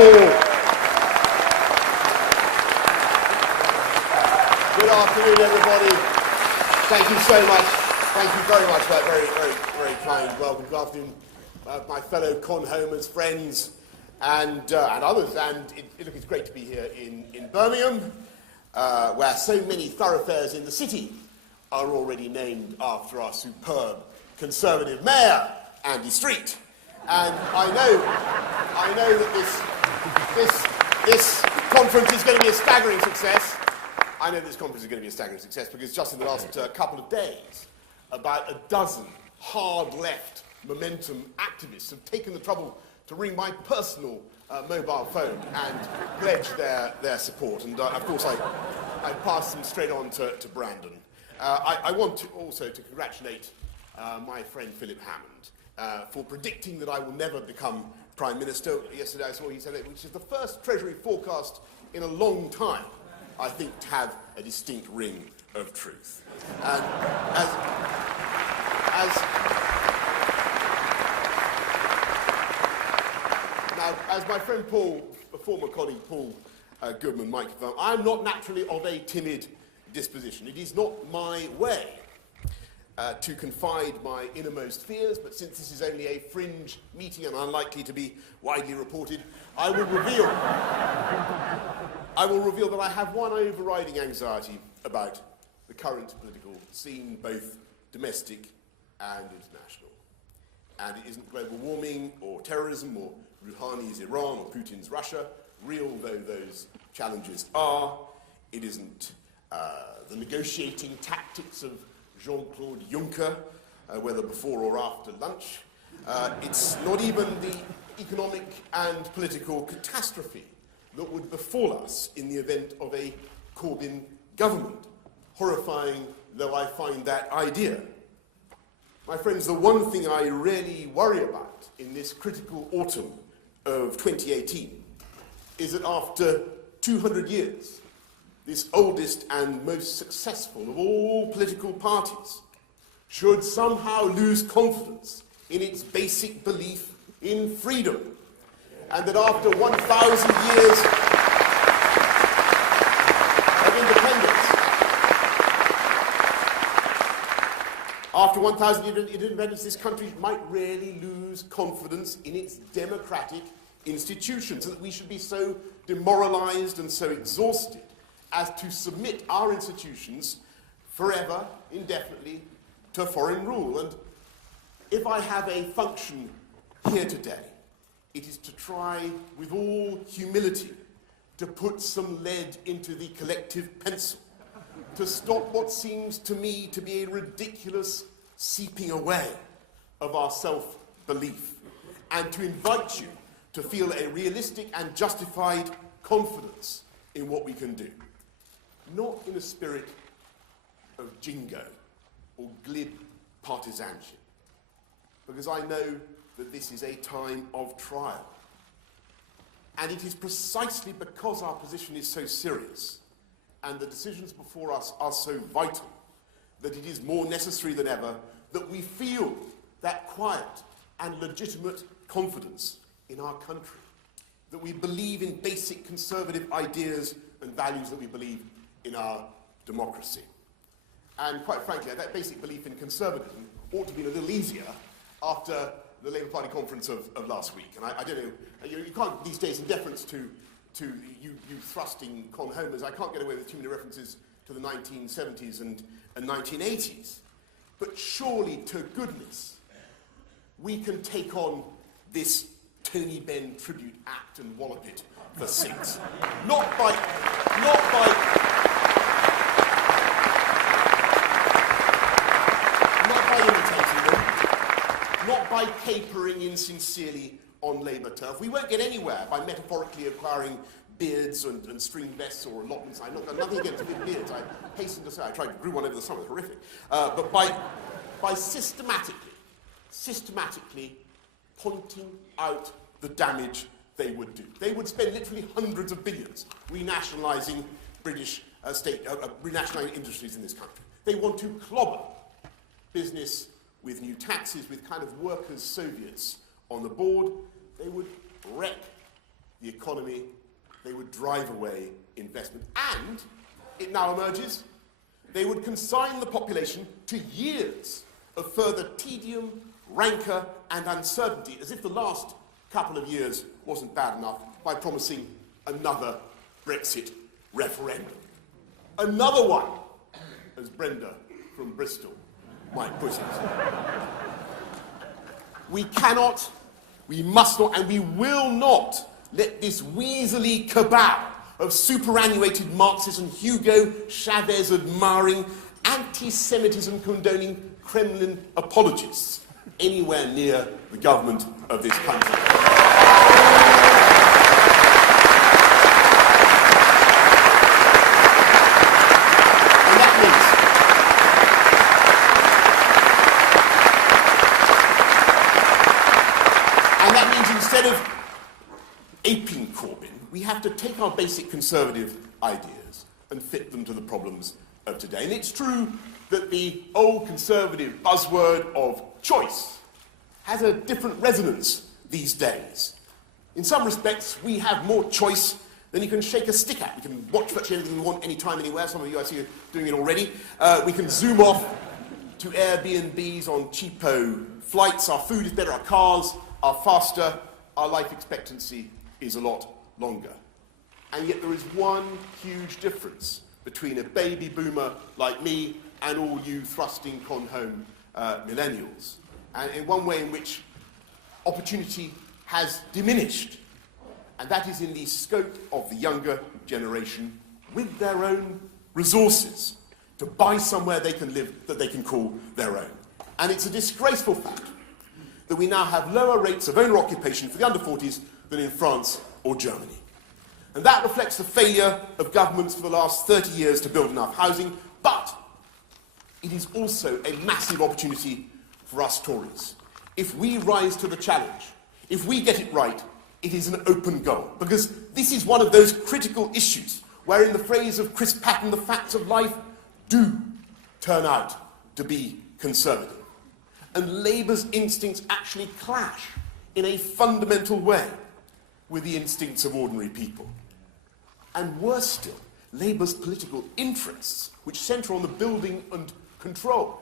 Paul. Good afternoon, everybody. Thank you so much. Thank you very much for that very kind welcome. Good afternoon, my fellow Conhomers, friends, and others. And it's great to be here in Birmingham, where so many thoroughfares in the city are already named after our superb Conservative Mayor, Andy Street. And I know that this conference is going to be a staggering success. I know this conference is going to be a staggering success because just in the last couple of days, about a dozen hard-left momentum activists have taken the trouble to ring my personal mobile phone and pledge their support. And of course, I pass them straight on to Brandon. I want to also to congratulate my friend Philip Hammond for predicting that I will never become Prime Minister. Yesterday I saw he said it, which is the first Treasury forecast in a long time, I think, to have a distinct ring of truth. And as my friend Paul, a former colleague Paul Goodman, might confirm, I'm not naturally of a timid disposition. It is not my way to confide my innermost fears, but since this is only a fringe meeting and unlikely to be widely reported, I will reveal that I have one overriding anxiety about the current political scene, both domestic and international. And it isn't global warming or terrorism or Rouhani's Iran or Putin's Russia, real though those challenges are. It isn't the negotiating tactics of Jean-Claude Juncker, whether before or after lunch. It's not even the economic and political catastrophe that would befall us in the event of a Corbyn government, horrifying though I find that idea. My friends, the one thing I really worry about in this critical autumn of 2018 is that after 200 years, this oldest and most successful of all political parties should somehow lose confidence in its basic belief in freedom, and that after 1,000 years of independence, after 1,000 years of independence, this country might really lose confidence in its democratic institutions, and that we should be so demoralized and so exhausted as to submit our institutions forever, indefinitely, to foreign rule. And if I have a function here today, it is to try, with all humility, to put some lead into the collective pencil, to stop what seems to me to be a ridiculous seeping away of our self-belief, and to invite you to feel a realistic and justified confidence in what we can do. Not in a spirit of jingo or glib partisanship, because I know that this is a time of trial. And it is precisely because our position is so serious and the decisions before us are so vital that it is more necessary than ever that we feel that quiet and legitimate confidence in our country, that we believe in basic conservative ideas and values, that we believe in our democracy. And quite frankly, that basic belief in conservatism ought to be a little easier after the Labour Party conference of last week. And I don't know, you can't these days, in deference to you thrusting Conhomers, I can't get away with too many references to the 1970s and 1980s. But surely, to goodness, we can take on this Tony Benn tribute act and wallop it for six. Not by imitating them, not by capering insincerely on Labour turf. We won't get anywhere by metaphorically acquiring beards and string vests or allotments. I've got nothing against beards. I hasten to say I tried to grew one over the summer. It's horrific. But by systematically pointing out the damage they would do. They would spend literally hundreds of billions renationalising British renationalising industries in this country. They want to clobber business with new taxes, with kind of workers' Soviets on the board. They would wreck the economy, they would drive away investment, and, it now emerges, they would consign the population to years of further tedium, rancour and uncertainty, as if the last couple of years wasn't bad enough, by promising another Brexit referendum. Another one, as Brenda from Bristol might put it. We cannot, we must not, and we will not let this weaselly cabal of superannuated Marxists and Hugo Chavez admiring, anti-Semitism condoning Kremlin apologists anywhere near the government of this country. And that means instead of aping Corbyn, we have to take our basic conservative ideas and fit them to the problems of today. And it's true that the old conservative buzzword of choice has a different resonance these days. In some respects, we have more choice than you can shake a stick at. We can watch virtually anything we want, anytime, anywhere. Some of you, I see, are doing it already. We can zoom off to Airbnbs on cheapo flights. Our food is better, our cars are faster, our life expectancy is a lot longer. And yet there is one huge difference between a baby boomer like me and all you thrusting con-home millennials. And in one way in which opportunity has diminished, and that is in the scope of the younger generation with their own resources to buy somewhere they can live that they can call their own. And it's a disgraceful fact that we now have lower rates of owner occupation for the under 40s than in France or Germany. And that reflects the failure of governments for the last 30 years to build enough housing, but it is also a massive opportunity for us Tories. If we rise to the challenge, if we get it right, it is an open goal. Because this is one of those critical issues where, in the phrase of Chris Patton, the facts of life do turn out to be conservative. And Labour's instincts actually clash in a fundamental way with the instincts of ordinary people. And worse still, Labour's political interests, which centre on the building and control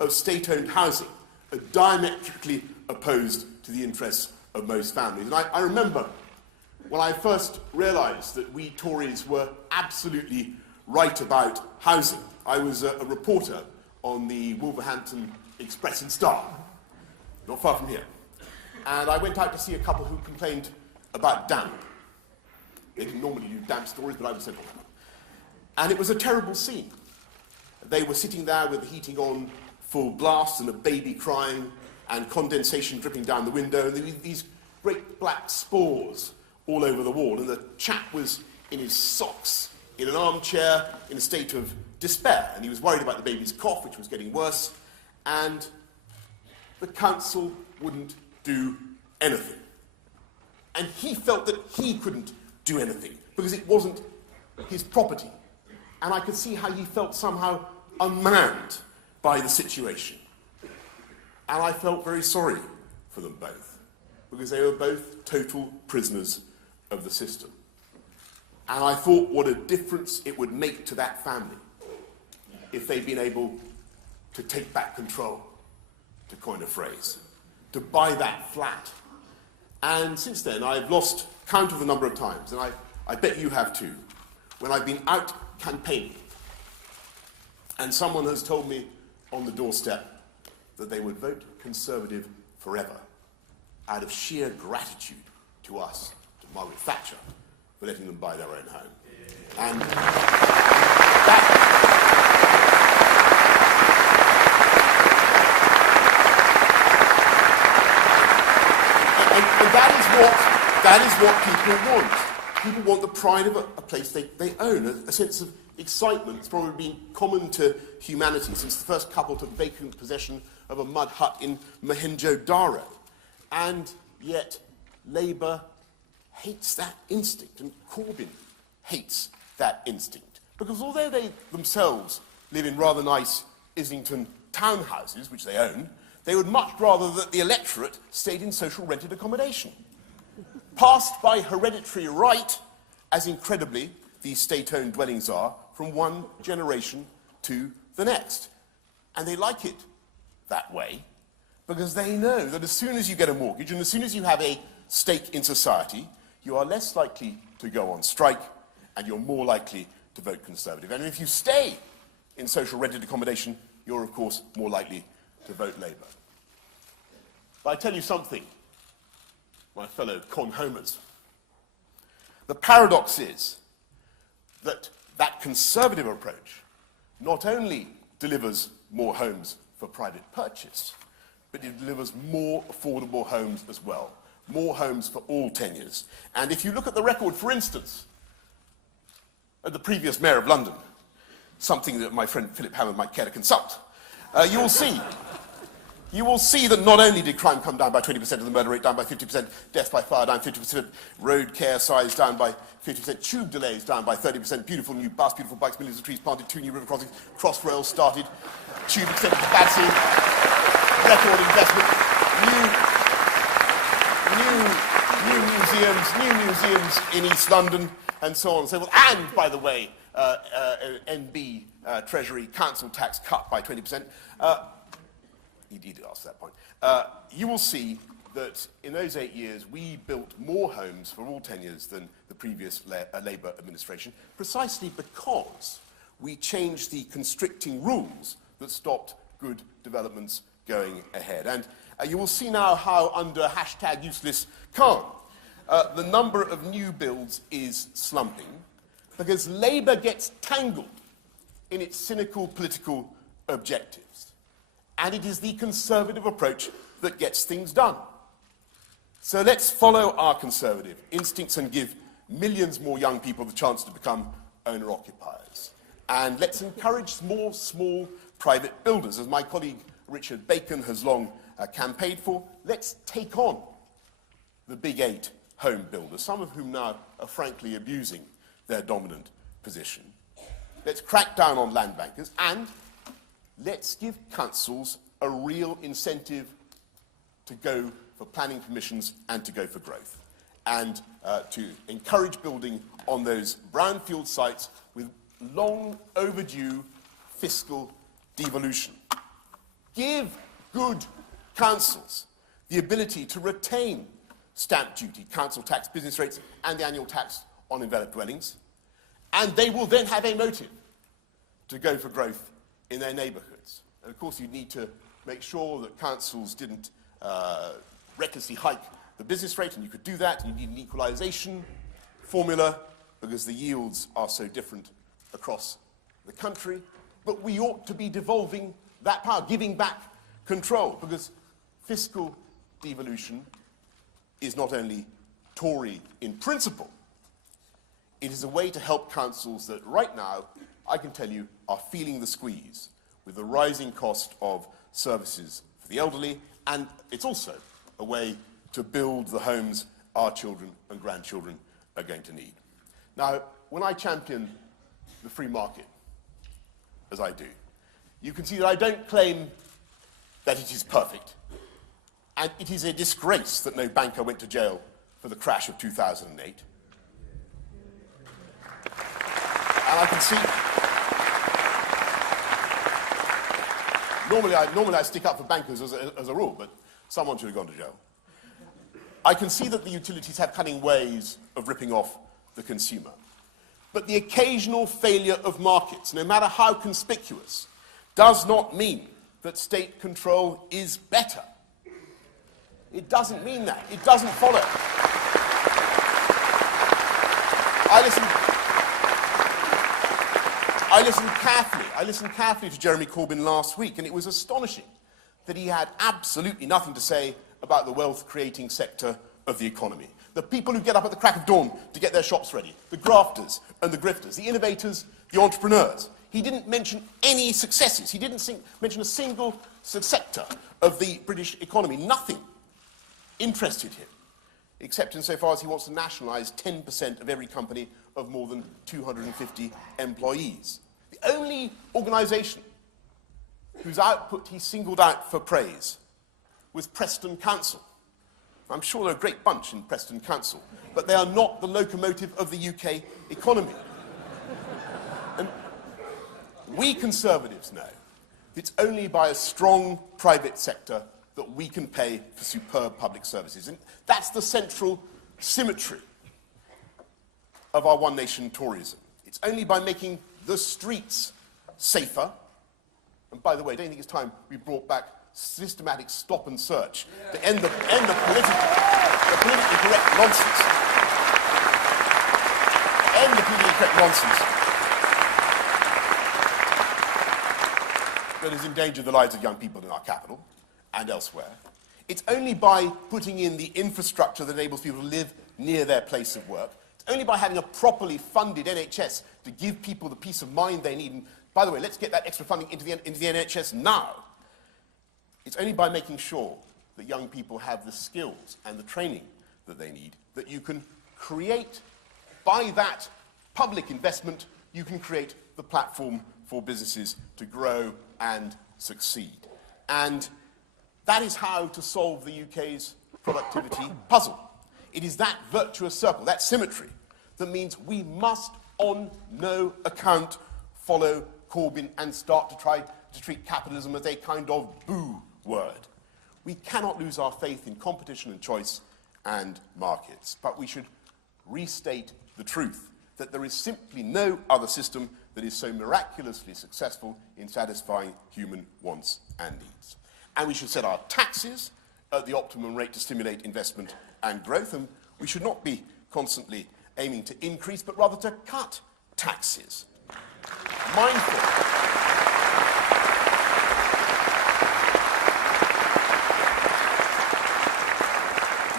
of state-owned housing, are diametrically opposed to the interests of most families. And I remember when I first realised that we Tories were absolutely right about housing. I was a reporter on the Wolverhampton Express and Star, not far from here. And I went out to see a couple who complained about damp. They didn't normally do damp stories, but I was sent on them. And it was a terrible scene. They were sitting there with the heating on full blast and a baby crying and condensation dripping down the window, and there were these great black spores all over the wall. And the chap was in his socks, in an armchair, in a state of despair. And he was worried about the baby's cough, which was getting worse. And the council wouldn't do anything. And he felt that he couldn't do anything because it wasn't his property. And I could see how he felt somehow unmanned by the situation. And I felt very sorry for them both, because they were both total prisoners of the system. And I thought what a difference it would make to that family if they'd been able to take back control, to coin a phrase, to buy that flat. And since then, I've lost count of the number of times, and I bet you have too, when I've been out campaigning and someone has told me on the doorstep that they would vote Conservative forever out of sheer gratitude to us, to Margaret Thatcher, for letting them buy their own home. And that is what people want. People want the pride of a place they own, a sense of excitement. It's probably been common to humanity since the first couple took vacant possession of a mud hut in Mohenjo-Daro. And yet Labour hates that instinct, and Corbyn hates that instinct. Because although they themselves live in rather nice Islington townhouses, which they own, they would much rather that the electorate stayed in social rented accommodation. passed by hereditary right, as incredibly these state-owned dwellings are, from one generation to the next. And they like it that way because they know that as soon as you get a mortgage and as soon as you have a stake in society, you are less likely to go on strike and you're more likely to vote Conservative. And if you stay in social rented accommodation, you're of course more likely to vote Labour. But I tell you something, my fellow con-homers, the paradox is that that Conservative approach not only delivers more homes for private purchase, but it delivers more affordable homes as well. More homes for all tenures. And if you look at the record, for instance, of the previous Mayor of London, something that my friend Philip Hammond might care to consult, you will see that not only did crime come down by 20% and the murder rate down by 50%, death by fire down 50%, road care size down by 50%, tube delays down by 30%, beautiful new bus, beautiful bikes, millions of trees planted, 2 new river crossings, Crossrail started, tube extended to Battersea, record investment, new museums in East London, and so on and so forth. And, by the way, NB Treasury Council tax cut by 20%. He did ask that point. You will see that in those 8 years, we built more homes for all tenures than the previous Labour administration, precisely because we changed the constricting rules that stopped good developments going ahead. And you will see now how, under #useless-Khan, the number of new builds is slumping because Labour gets tangled in its cynical political objectives. And it is the Conservative approach that gets things done. So let's follow our Conservative instincts and give millions more young people the chance to become owner-occupiers. And let's encourage more small private builders, as my colleague Richard Bacon has long campaigned for. Let's take on the big 8 home builders, some of whom now are frankly abusing their dominant position. Let's crack down on land bankers, and let's give councils a real incentive to go for planning permissions and to go for growth, and to encourage building on those brownfield sites with long overdue fiscal devolution. Give good councils the ability to retain stamp duty, council tax, business rates, and the annual tax on enveloped dwellings, and they will then have a motive to go for growth in their neighbourhoods. And of course, you need to make sure that councils didn't recklessly hike the business rate, and you could do that. You need an equalisation formula because the yields are so different across the country. But we ought to be devolving that power, giving back control, because fiscal devolution is not only Tory in principle, it is a way to help councils that right now, I can tell you, are feeling the squeeze with the rising cost of services for the elderly, and it's also a way to build the homes our children and grandchildren are going to need. Now, when I champion the free market, as I do, you can see that I don't claim that it is perfect. And it is a disgrace that no banker went to jail for the crash of 2008. And I can see... Normally I stick up for bankers as a rule, but someone should have gone to jail. I can see that the utilities have cunning ways of ripping off the consumer. But the occasional failure of markets, no matter how conspicuous, does not mean that state control is better. It doesn't mean that. It doesn't follow. I listened carefully to Jeremy Corbyn last week, and it was astonishing that he had absolutely nothing to say about the wealth-creating sector of the economy. The people who get up at the crack of dawn to get their shops ready, the grafters and the grifters, the innovators, the entrepreneurs. He didn't mention any successes. He didn't mention a single sector of the British economy. Nothing interested him, except insofar as he wants to nationalise 10% of every company of more than 250 employees. The only organisation whose output he singled out for praise was Preston Council, I'm sure they're a great bunch in Preston Council, but they are not the locomotive of the UK economy. And we Conservatives know it's only by a strong private sector that we can pay for superb public services. And that's the central symmetry of our one nation Toryism. It's only by making the streets safer, and by the way, I don't think it's time we brought back systematic stop and search to end the politically correct nonsense. End the politically correct nonsense that has endangered the lives of young people in our capital and elsewhere. It's only by putting in the infrastructure that enables people to live near their place of work. It's only by having a properly funded NHS to give people the peace of mind they need. And by the way, let's get that extra funding into the NHS now. It's only by making sure that young people have the skills and the training that they need that you can create, by that public investment, you can create the platform for businesses to grow and succeed. And that is how to solve the UK's productivity puzzle. It is that virtuous circle, that symmetry, that means we must, on no account, follow Corbyn and start to try to treat capitalism as a kind of boo word. We cannot lose our faith in competition and choice and markets, but we should restate the truth that there is simply no other system that is so miraculously successful in satisfying human wants and needs. And we should set our taxes at the optimum rate to stimulate investment and growth, and we should not be constantly aiming to increase, but rather to cut taxes.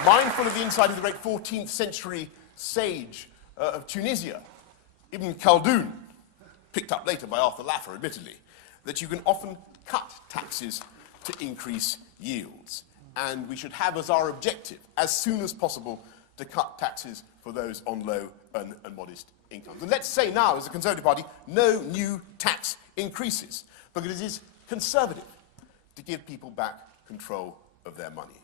Mindful of the insight of the great 14th century sage of Tunisia, Ibn Khaldun, picked up later by Arthur Laffer, admittedly, that you can often cut taxes to increase yields. And we should have as our objective, as soon as possible, to cut taxes for those on low and modest incomes. And let's say now, as a Conservative Party, no new tax increases, because it is conservative to give people back control of their money.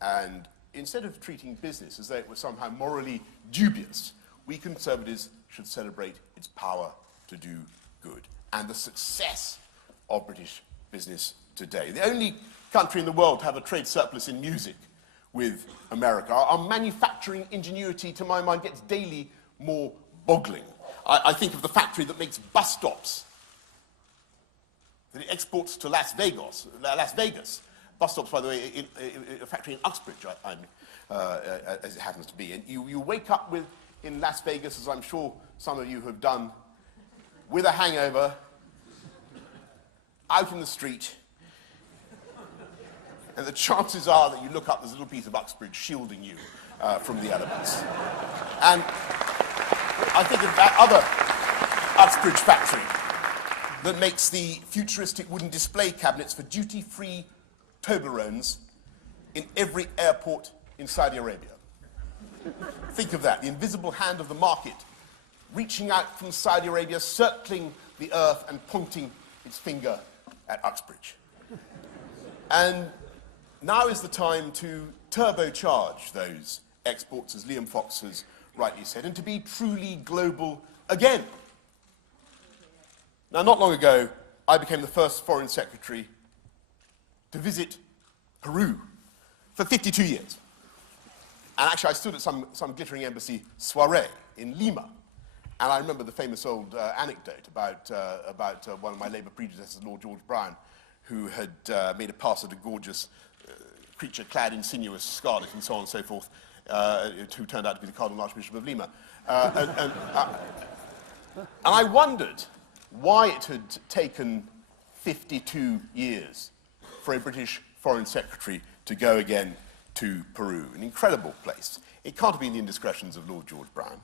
And instead of treating business as though it was somehow morally dubious, we Conservatives should celebrate its power to do good and the success of British business today. The only country in the world to have a trade surplus in music with America. Our manufacturing ingenuity, to my mind, gets daily more boggling. I think of the factory that makes bus stops, that it exports to Las Vegas. Bus stops, by the way, in a factory in Uxbridge, as it happens to be. And you wake up in Las Vegas, as I'm sure some of you have done, with a hangover, out in the street, and the chances are that you look up, there's a little piece of Uxbridge shielding you from the elements. And I think of that other Uxbridge factory that makes the futuristic wooden display cabinets for duty-free Toblerones in every airport in Saudi Arabia. Think of that, the invisible hand of the market reaching out from Saudi Arabia, circling the earth and pointing its finger at Uxbridge. And now is the time to turbocharge those exports, as Liam Fox has rightly said, and to be truly global again. Now, not long ago, I became the first foreign secretary to visit Peru for 52 years. And actually, I stood at some glittering embassy soiree in Lima. And I remember the famous old anecdote about one of my Labour predecessors, Lord George Brown, who had made a pass at a gorgeous creature clad in sinuous scarlet and so on and so forth, who turned out to be the Cardinal Archbishop of Lima. And I wondered why it had taken 52 years for a British Foreign Secretary to go again to Peru, an incredible place. It can't have been the indiscretions of Lord George Brown.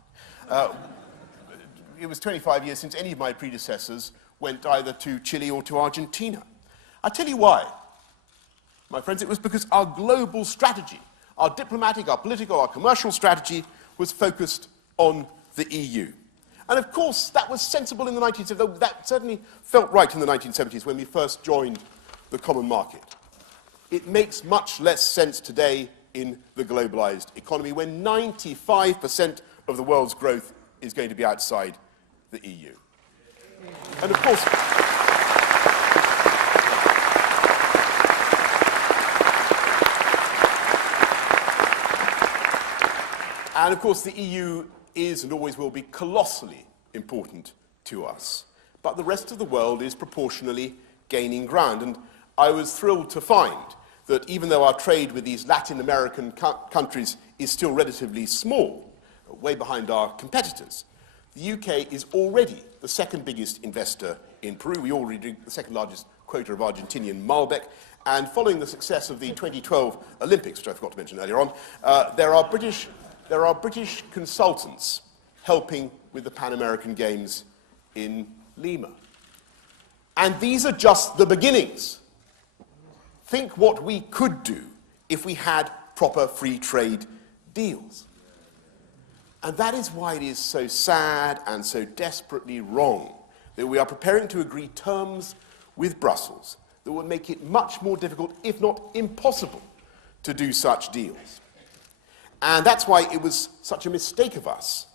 It was 25 years since any of my predecessors went either to Chile or to Argentina. I'll tell you why, my friends. It was because our global strategy, our diplomatic, our political, our commercial strategy was focused on the EU. And of course, that was sensible in the 1970s. That certainly felt right in the 1970s when we first joined the common market. It makes much less sense today in the globalized economy when 95% of the world's growth is going to be outside the EU. And of course, the EU is and always will be colossally important to us. But the rest of the world is proportionally gaining ground. And I was thrilled to find that even though our trade with these Latin American countries is still relatively small, way behind our competitors, the UK is already the second biggest investor in Peru. We already do the second largest quota of Argentinian Malbec. And following the success of the 2012 Olympics, which I forgot to mention earlier on, there are British consultants helping with the Pan American Games in Lima. And these are just the beginnings. Think what we could do if we had proper free trade deals. And that is why it is so sad and so desperately wrong that we are preparing to agree terms with Brussels that will make it much more difficult, if not impossible, to do such deals. And that's why it was such a mistake of us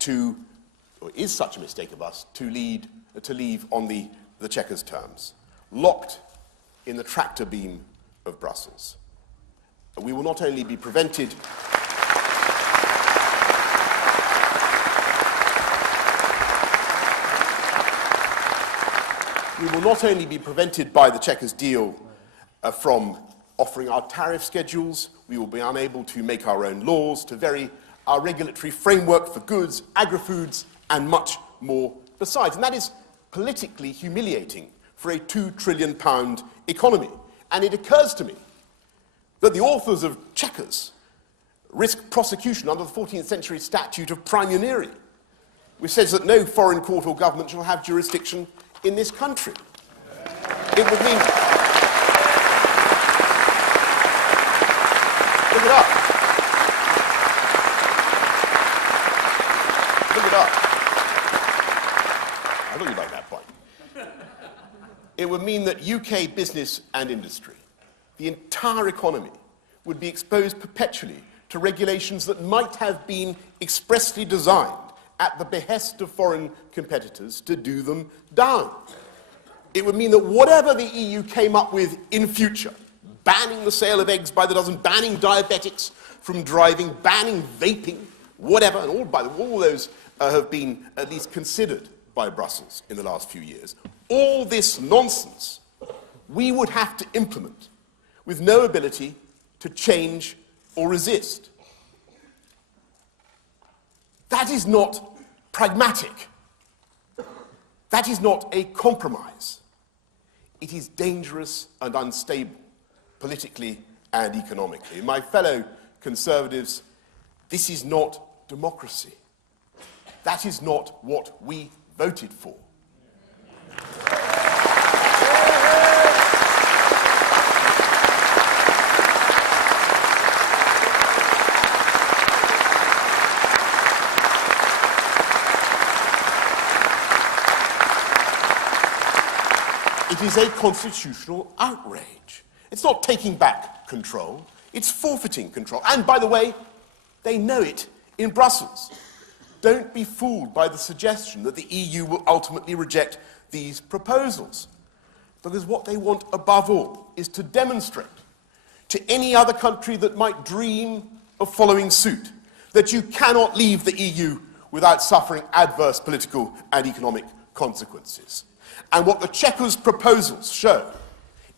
to leave on the Chequers terms, locked in the tractor beam of Brussels. We will not only be prevented by the Chequers deal from offering our tariff schedules. We will be unable to make our own laws, to vary our regulatory framework for goods, agri-foods, and much more besides. And that is politically humiliating for a £2 trillion economy. And it occurs to me that the authors of Chequers risk prosecution under the 14th century statute of praemunire, which says that no foreign court or government shall have jurisdiction in this country. It would mean... Look it up. Look it up. I really like that point. It would mean that UK business and industry, the entire economy, would be exposed perpetually to regulations that might have been expressly designed at the behest of foreign competitors to do them down. It would mean that whatever the EU came up with in future, banning the sale of eggs by the dozen, banning diabetics from driving, banning vaping, whatever, and all those have been at least considered by Brussels in the last few years. All this nonsense we would have to implement with no ability to change or resist. That is not pragmatic. That is not a compromise. It is dangerous and unstable, politically and economically. My fellow Conservatives, this is not democracy. That is not what we voted for. It is a constitutional outrage. It's not taking back control, it's forfeiting control. And by the way, they know it in Brussels. Don't be fooled by the suggestion that the EU will ultimately reject these proposals. Because what they want above all is to demonstrate to any other country that might dream of following suit that you cannot leave the EU without suffering adverse political and economic consequences. And what the Chequers proposals show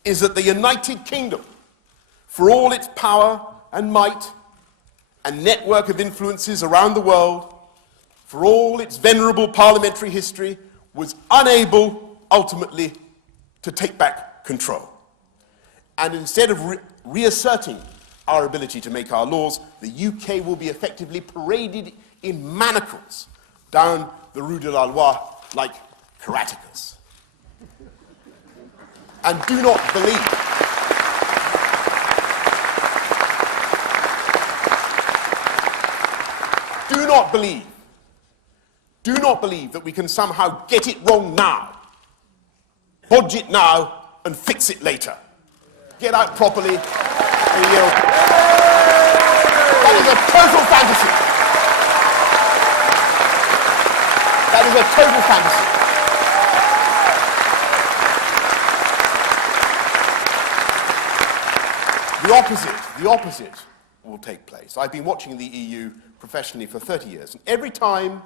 is that the United Kingdom, for all its power and might and network of influences around the world, for all its venerable parliamentary history, was unable, ultimately, to take back control. And instead of reasserting our ability to make our laws, the UK will be effectively paraded in manacles down the Rue de la Loi like karatekas. And do not believe that we can somehow get it wrong now, bodge it now, and fix it later. Get out properly and yield. That is a total fantasy. That is a total fantasy. The opposite will take place. I've been watching the EU professionally for 30 years, and every time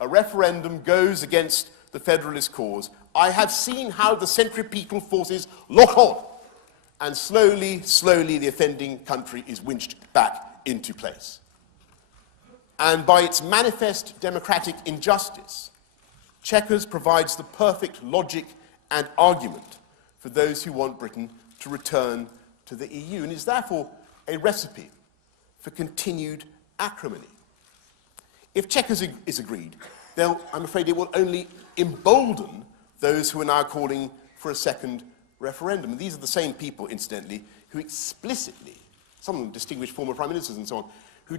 a referendum goes against the federalist cause, I have seen how the centripetal forces lock on, and slowly, slowly the offending country is winched back into place. And by its manifest democratic injustice, Chequers provides the perfect logic and argument for those who want Britain to return to the EU, and is therefore a recipe for continued acrimony. If Chequers is agreed, I'm afraid it will only embolden those who are now calling for a second referendum. And these are the same people, incidentally, who explicitly, some of them distinguished former prime ministers and so on, who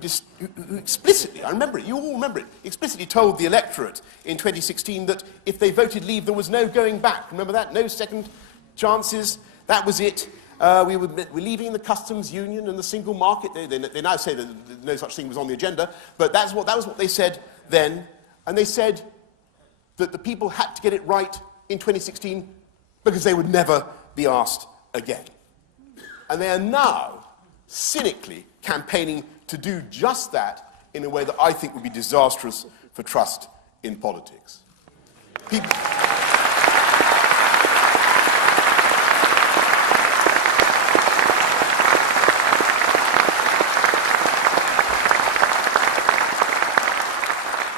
explicitly, I remember it, you all remember it, explicitly told the electorate in 2016 that if they voted Leave, there was no going back. Remember that? No second chances. That was it. We're leaving the customs union and the single market. They now say that no such thing was on the agenda, but that was what they said then. And they said that the people had to get it right in 2016 because they would never be asked again. And they are now cynically campaigning to do just that in a way that I think would be disastrous for trust in politics.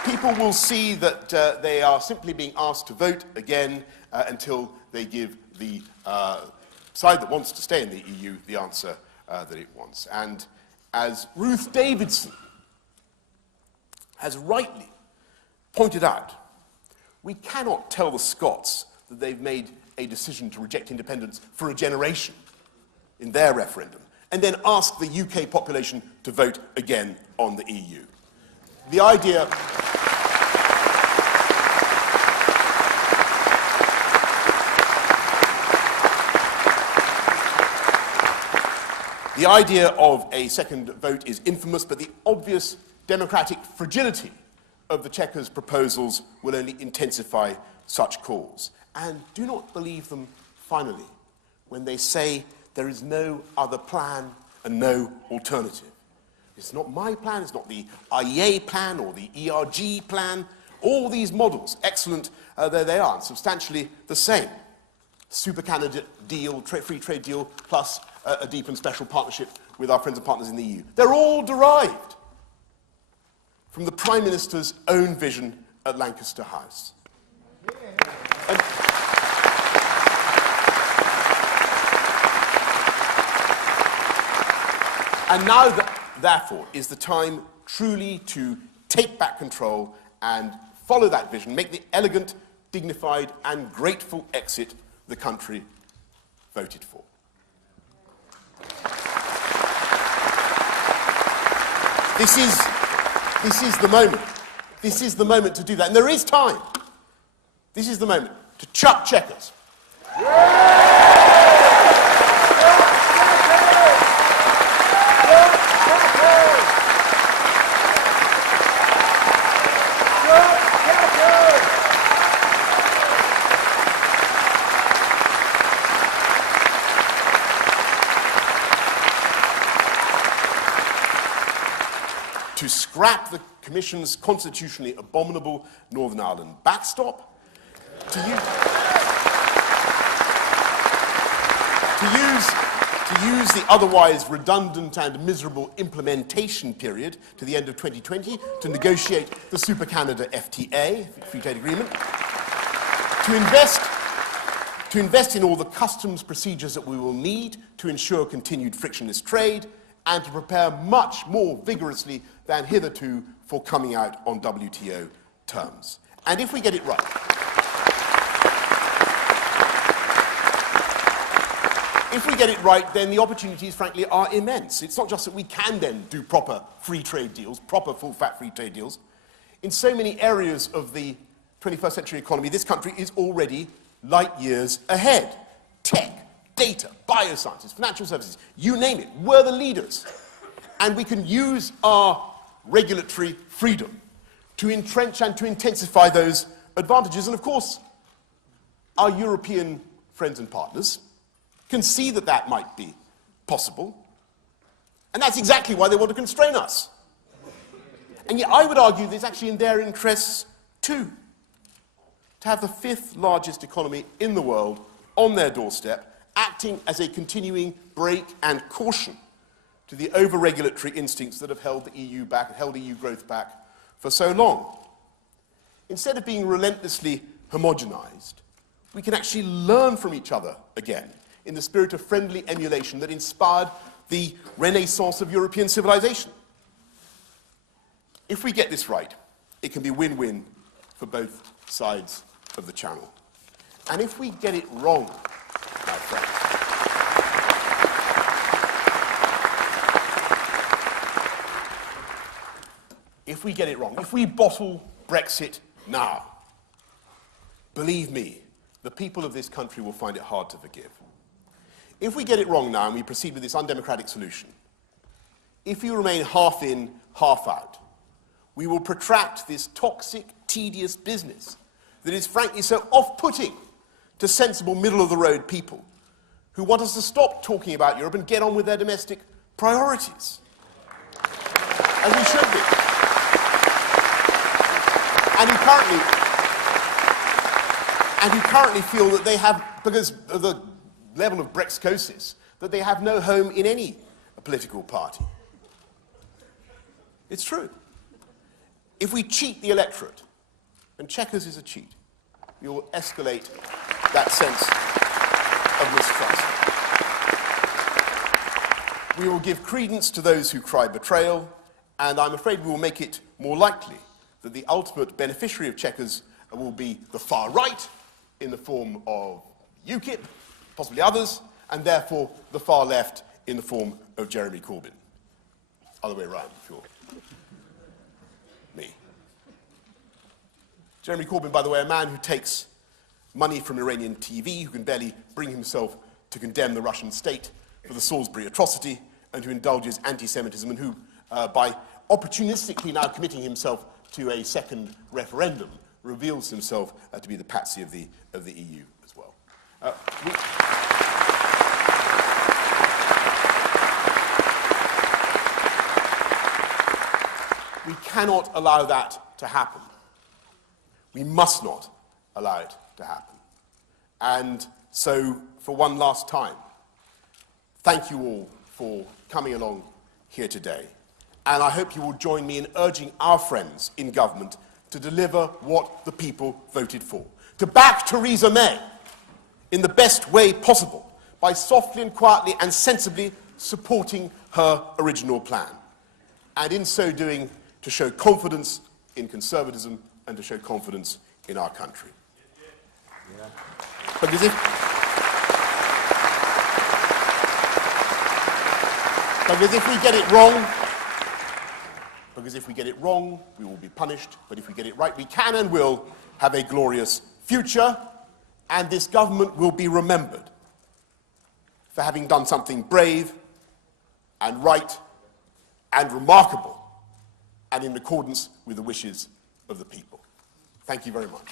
People will see that they are simply being asked to vote again until they give the side that wants to stay in the EU the answer that it wants. And as Ruth Davidson has rightly pointed out, we cannot tell the Scots that they've made a decision to reject independence for a generation in their referendum, and then ask the UK population to vote again on the EU. The idea... The idea of a second vote is infamous, but the obvious democratic fragility of the Chequers proposals will only intensify such calls. And do not believe them, finally, when they say there is no other plan and no alternative. It's not my plan, it's not the IEA plan or the ERG plan. All these models, excellent though they are, and substantially the same. Super candidate deal, free trade deal, plus a deep and special partnership with our friends and partners in the EU. They're all derived from the Prime Minister's own vision at Lancaster House. And now, therefore, is the time truly to take back control and follow that vision, make the elegant, dignified, and grateful exit the country voted for. This is the moment. This is the moment to do that. And there is time. This is the moment to chuck Chequers. To scrap the Commission's constitutionally abominable Northern Ireland backstop, to use the otherwise redundant and miserable implementation period to the end of 2020 to negotiate the Super Canada FTA, Free Trade Agreement, to invest in all the customs procedures that we will need to ensure continued frictionless trade, and to prepare much more vigorously than hitherto for coming out on WTO terms. And if we get it right, then the opportunities, frankly, are immense. It's not just that we can then do proper free trade deals, proper full-fat free trade deals. In so many areas of the 21st century economy, this country is already light years ahead. Tech, data, biosciences, financial services, you name it, we're the leaders. And we can use our regulatory freedom to entrench and to intensify those advantages. And of course, our European friends and partners can see that that might be possible. And that's exactly why they want to constrain us. And yet I would argue that it's actually in their interests too, to have the 5th largest economy in the world on their doorstep, acting as a continuing brake and caution to the over-regulatory instincts that have held the EU back, held EU growth back for so long. Instead of being relentlessly homogenized, we can actually learn from each other again in the spirit of friendly emulation that inspired the renaissance of European civilization. If we get this right, it can be win-win for both sides of the Channel. And if we get it wrong, my friends, if we get it wrong, if we bottle Brexit now, believe me, the people of this country will find it hard to forgive. If we get it wrong now and we proceed with this undemocratic solution, if you remain half in, half out, we will protract this toxic, tedious business that is frankly so off-putting to sensible middle-of-the-road people who want us to stop talking about Europe and get on with their domestic priorities. As we should be. And who currently feel that they have, because of the level of Brexcosis, that they have no home in any political party. It's true. If we cheat the electorate, and Chequers is a cheat, we will escalate that sense of mistrust. We will give credence to those who cry betrayal, and I'm afraid we will make it more likely that the ultimate beneficiary of Chequers will be the far right, in the form of UKIP, possibly others, and therefore the far left in the form of Jeremy Corbyn. Other way around, if you're me. Jeremy Corbyn, by the way, a man who takes money from Iranian TV, who can barely bring himself to condemn the Russian state for the Salisbury atrocity, and who indulges anti-Semitism, and who, by opportunistically now committing himself to a second referendum, reveals himself to be the patsy of the EU as well. We cannot allow that to happen. We must not allow it to happen. And so, for one last time, thank you all for coming along here today. And I hope you will join me in urging our friends in government to deliver what the people voted for. To back Theresa May in the best way possible by softly and quietly and sensibly supporting her original plan. And in so doing, to show confidence in conservatism and to show confidence in our country. Yeah. Because if we get it wrong, we will be punished. But if we get it right, we can and will have a glorious future, and this government will be remembered for having done something brave and right and remarkable and in accordance with the wishes of the people. Thank you very much.